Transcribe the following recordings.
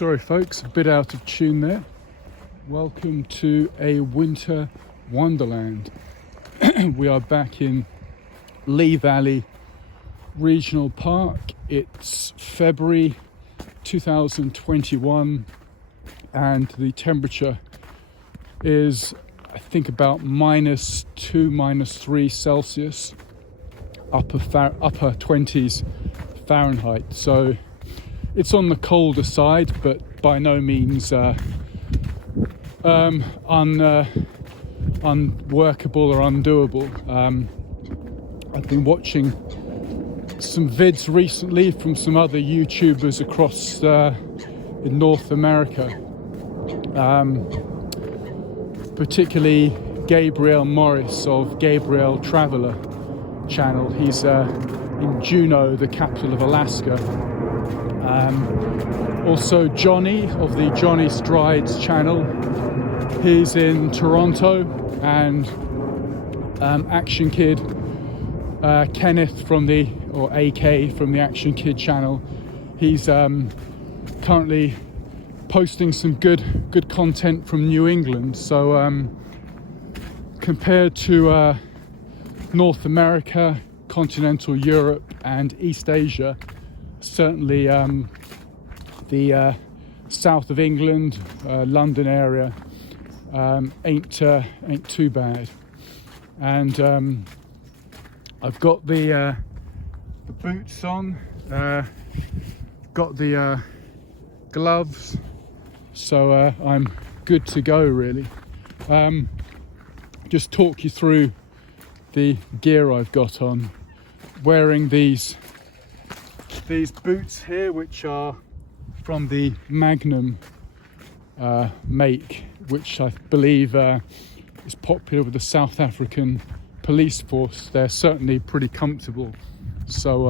Sorry folks, a bit out of tune there. Welcome to a winter wonderland. We are back in Lea Valley Regional Park. It's February 2021 and the temperature is, I think, about -2, -3 Celsius, upper 20s Fahrenheit. So it's on the colder side, but by no means unworkable or undoable. I've been watching some vids recently from some other YouTubers across in North America, particularly Gabriel Morris of Gabriel Traveler channel. He's in Juneau, the capital of Alaska. Also Johnny of the Johnny Strides channel. He's in Toronto, and Action Kid Kenneth from AK from the Action Kid channel. He's currently posting some good content from New England. So compared to North America, continental Europe and East Asia, certainly the south of England, London area, ain't too bad. And I've got the boots on, got the gloves, so I'm good to go really. Just talk you through the gear I've got on. Wearing these boots here, which are from the Magnum make, which I believe is popular with the South African police force. They're certainly pretty comfortable. So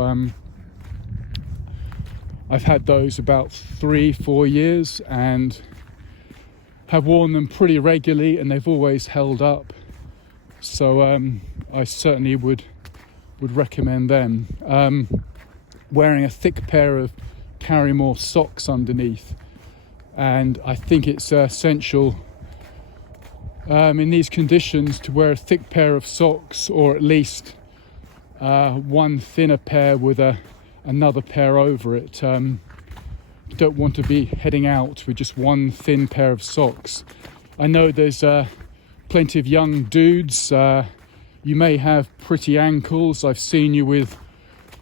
I've had those about 3-4 years and have worn them pretty regularly, and they've always held up. So I certainly would recommend them. Wearing a thick pair of Carrymore socks underneath, and I think it's essential in these conditions to wear a thick pair of socks, or at least one thinner pair with another pair over it. You don't want to be heading out with just one thin pair of socks. I know there's plenty of young dudes. You may have pretty ankles. I've seen you with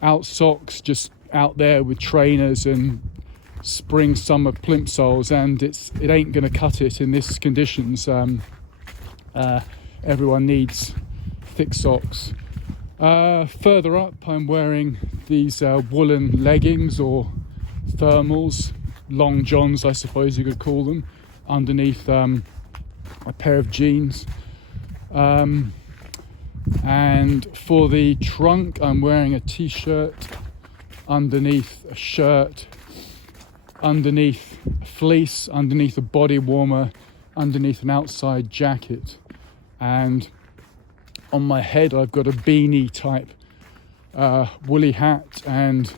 out socks just out there with trainers and spring summer plimsolls, and it ain't gonna cut it in these conditions. Everyone needs thick socks. Further up, I'm wearing these woolen leggings or thermals, long johns I suppose you could call them, underneath a pair of jeans. And for the trunk, I'm wearing a t-shirt underneath a shirt, underneath a fleece, underneath a body warmer, underneath an outside jacket. And on my head I've got a beanie type woolly hat, and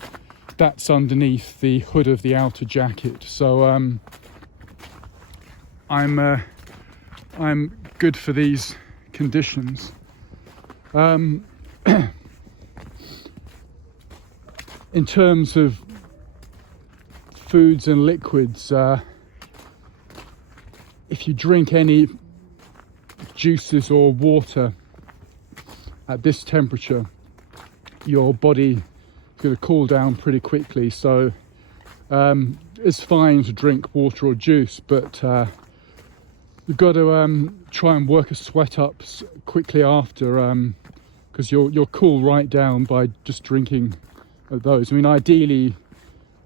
that's underneath the hood of the outer jacket. So I'm good for these conditions. In terms of foods and liquids, if you drink any juices or water at this temperature, your body is going to cool down pretty quickly. So it's fine to drink water or juice, but you've got to try and work a sweat up quickly after, because you'll cool right down by just drinking those. I mean, ideally,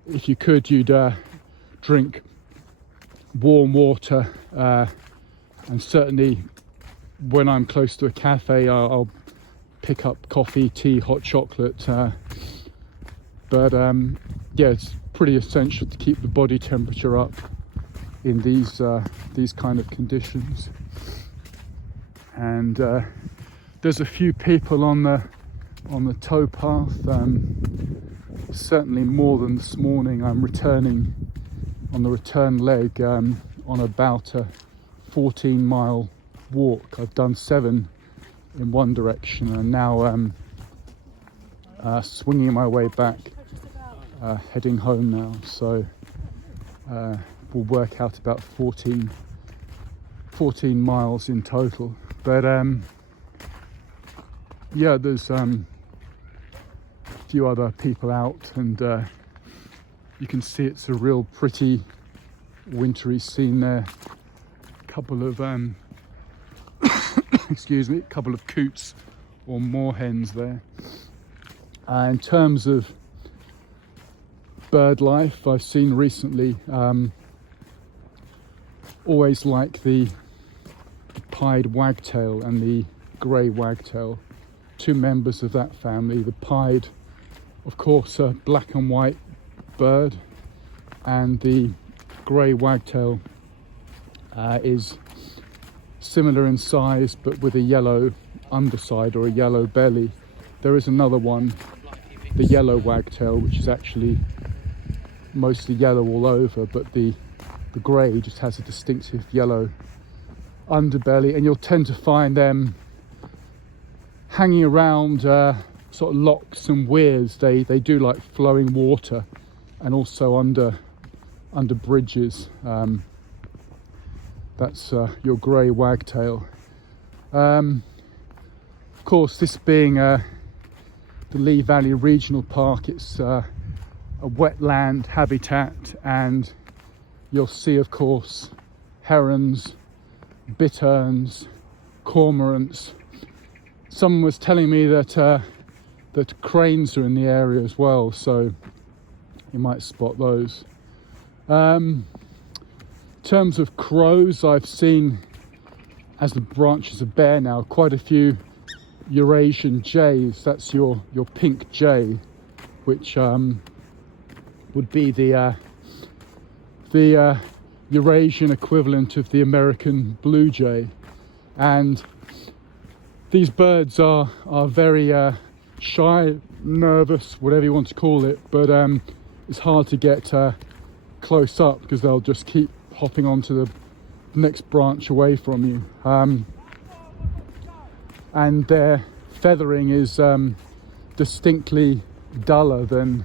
if you could, you'd drink warm water, and certainly when I'm close to a cafe, I'll pick up coffee, tea, hot chocolate. But yeah, it's pretty essential to keep the body temperature up in these kind of conditions. And there's a few people on the towpath, certainly more than this morning. I'm returning on the return leg on about a 14-mile walk. I've done 7 in one direction and now swinging my way back, heading home now. So we'll work out about 14 miles in total. But yeah, there's a few other people out, and you can see it's a real pretty wintry scene there. A couple of excuse me, a couple of coots or moorhens there. In terms of bird life, I've seen recently, always like the pied wagtail and the grey wagtail, 2 members of that family. The pied, of course, a black and white bird, and the grey wagtail is similar in size but with a yellow underside or a yellow belly. There is another one, the yellow wagtail, which is actually mostly yellow all over, but the grey just has a distinctive yellow underbelly, and you'll tend to find them hanging around sort of locks and weirs. They do like flowing water, and also under bridges. That's your grey wagtail. Of course, this being the Lea Valley Regional Park, it's a wetland habitat, and you'll see, of course, herons, bitterns, cormorants. Someone was telling me that that cranes are in the area as well, so you might spot those. In terms of crows, I've seen, as the branches are bare now, quite a few Eurasian jays. That's your pink jay, which would be the Eurasian equivalent of the American blue jay. And these birds are very shy, nervous, whatever you want to call it, but it's hard to get close up because they'll just keep hopping onto the next branch away from you. And their feathering is distinctly duller than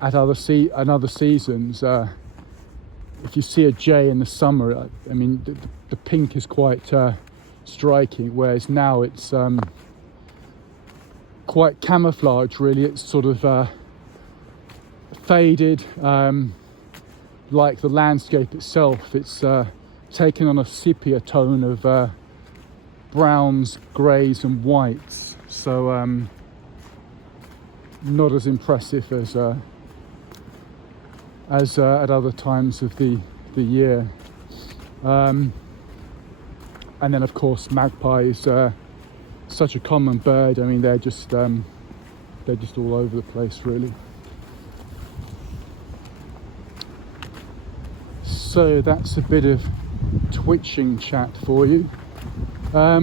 at other seasons. If you see a jay in the summer, I mean, the pink is quite striking, whereas now it's quite camouflage, really. It's sort of faded, like the landscape itself. It's taken on a sepia tone of browns, greys and whites, so not as impressive as at other times of the year. And then, of course, magpies, such a common bird. I mean, they're just all over the place, really. So that's a bit of twitching chat for you. I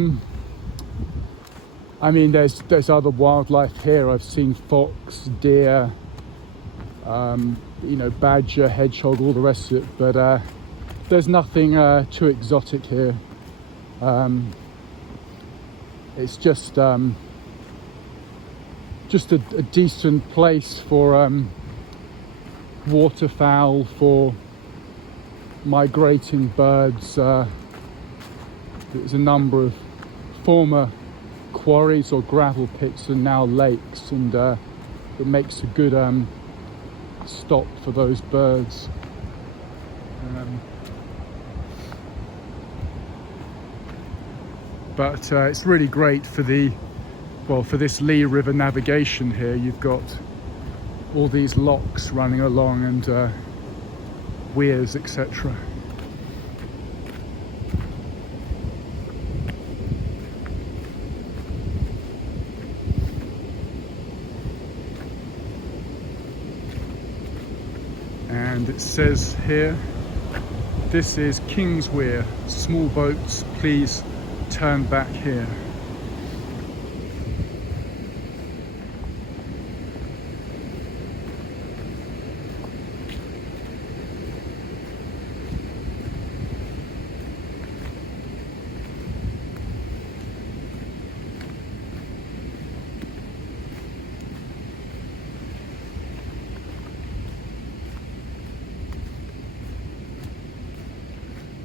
mean, there's other wildlife here. I've seen fox, deer, badger, hedgehog, all the rest of it, but there's nothing too exotic here. It's just a decent place for waterfowl, for migrating birds. There's a number of former quarries or gravel pits and now lakes, and it makes a good stop for those birds. But it's really great for for this Lea River navigation here. You've got all these locks running along and weirs, etc. And it says here, this is King's Weir. Small boats, please turn back here.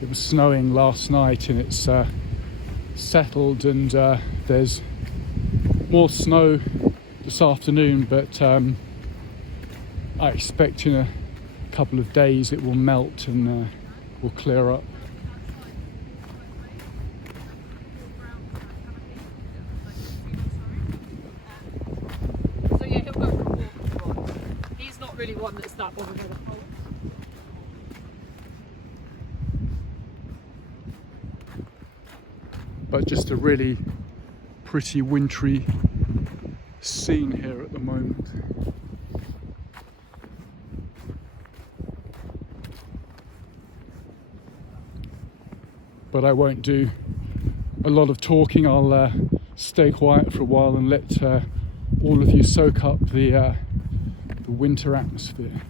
It was snowing last night and it's settled, and there's more snow this afternoon, but I expect in a couple of days it will melt and will clear up. So yeah, he'll go for a walk if you want. He's not really one that's that bothered by the cold. But just a really pretty wintry scene here at the moment. But I won't do a lot of talking. I'll stay quiet for a while and let all of you soak up the winter atmosphere.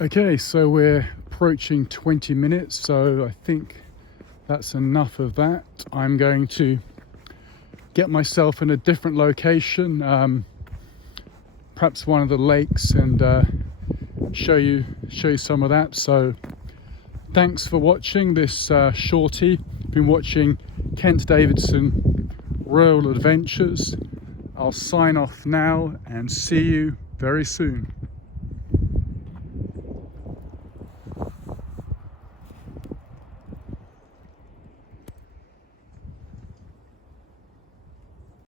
Okay, so we're approaching 20 minutes, so I think that's enough of that. I'm going to get myself in a different location, perhaps one of the lakes, and show you some of that. So thanks for watching this shorty. Been watching Kent Davidson Rural Adventures. I'll sign off now and see you very soon.